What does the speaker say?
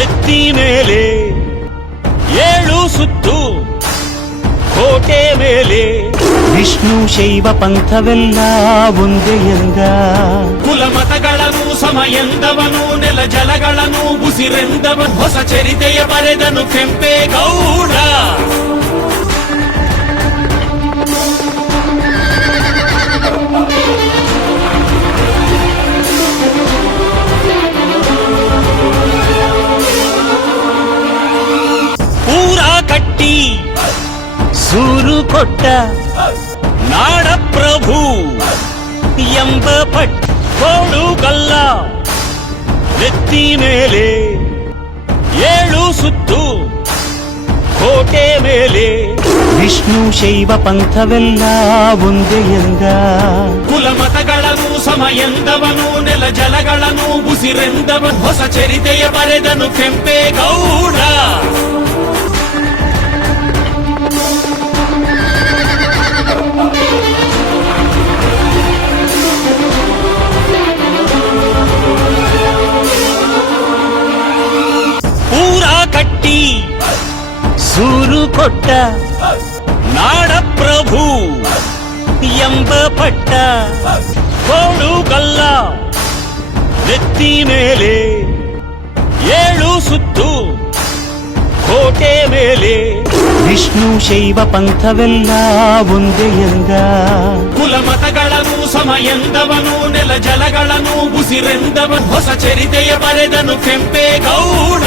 ನೆತ್ತಿ ಮೇಲೆ 7 ಸುತ್ತು ಕೋಟೆ ಮೇಲೆ ವಿಷ್ಣು ಶೈವ ಪಂಥವೆಲ್ಲ ಒಂದೇ ಎಂದ. ಕುಲಮತಗಳನ್ನು ಸಮ ಎಂದವನು, ನೆಲ ಜಲಗಳನ್ನು ಉಸಿರೆಂದವನು, ಹೊಸ ಚರಿತೆಯ ಬರೆದನು ಕೆಂಪೇಗೌಡ. ಪೂರ ಕಟ್ಟಿ ಸೂರು ಕೊಟ್ಟ ನಾಡ ಪ್ರಭು ಎಂಬ ಪಟ್ ಕೋಡುಗಲ್ಲ. ನೆತ್ತಿ ಮೇಲೆ 7 ಸುತ್ತು ಕೋಟೆ ಮೇಲೆ ವಿಷ್ಣು ಶೈವ ಪಂಥವೆಲ್ಲ ಒಂದೇ ಎಂದ. ಕುಲಮತಗಳನ್ನು ಸಮ ಎಂದವನು, ನೆಲ ಜಲಗಳನ್ನು ಉಸಿರೆಂದವನು, ಹೊಸ ಚರಿತೆಯ ಬರೆದನು ಕೆಂಪೇಗೌಡ. ಪೂರ ಕಟ್ಟಿ ಸೂರು ಕೊಟ್ಟ ನಾಡ ಪ್ರಭು ಎಂಬ ಪಟ್ಟ ಕೋಡುಗಲ್ಲ. ನೆತ್ತಿ ಮೇಲೆ 7 ಸುತ್ತು ಕೋಟೆ ಮೇಲೆ ವಿಷ್ಣು ಶೈವ ಪಂಥವೆಲ್ಲ ಒಂದೇ ಎಂದ. ಕುಲಮತಗಳನ್ನು ಸಮ ಎಂದವನು, ನೆಲ ಜಲಗಳನ್ನು ಉಸಿರೆಂದವನು, ಹೊಸ ಚರಿತೆಯ ಬರೆದನು ಕೆಂಪೇಗೌಡ.